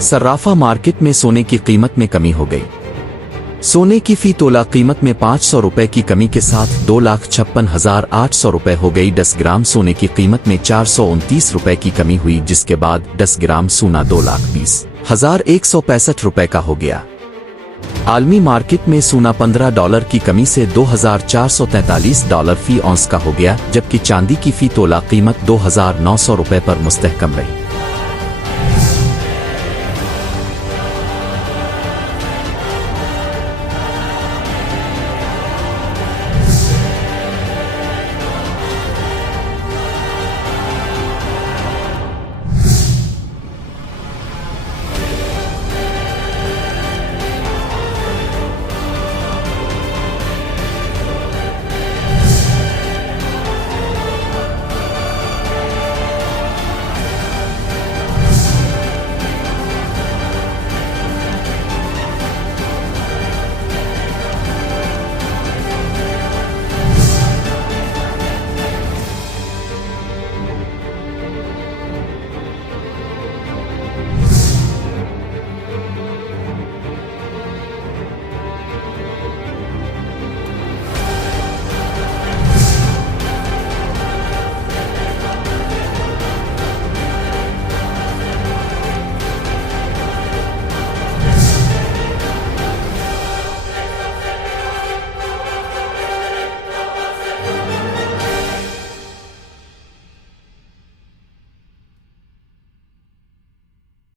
सर्राफा market में सोने की कीमत में कमी हो गई। सोने की फी तोला कीमत में 500 रुपए की कमी के साथ 2,56,800 रुपए हो गई। 10 ग्राम सोने की कीमत में 429 रुपए की कमी हुई, जिसके बाद 10 ग्राम सोना 2,20,165 रुपए का हो गया। आलमी मार्केट में सोना $15 की कमी से $2,443 फी औंस का हो गया, जबकि चांदी की फी तोला कीमत 2,900 रुपए पर मुस्तहकम रही।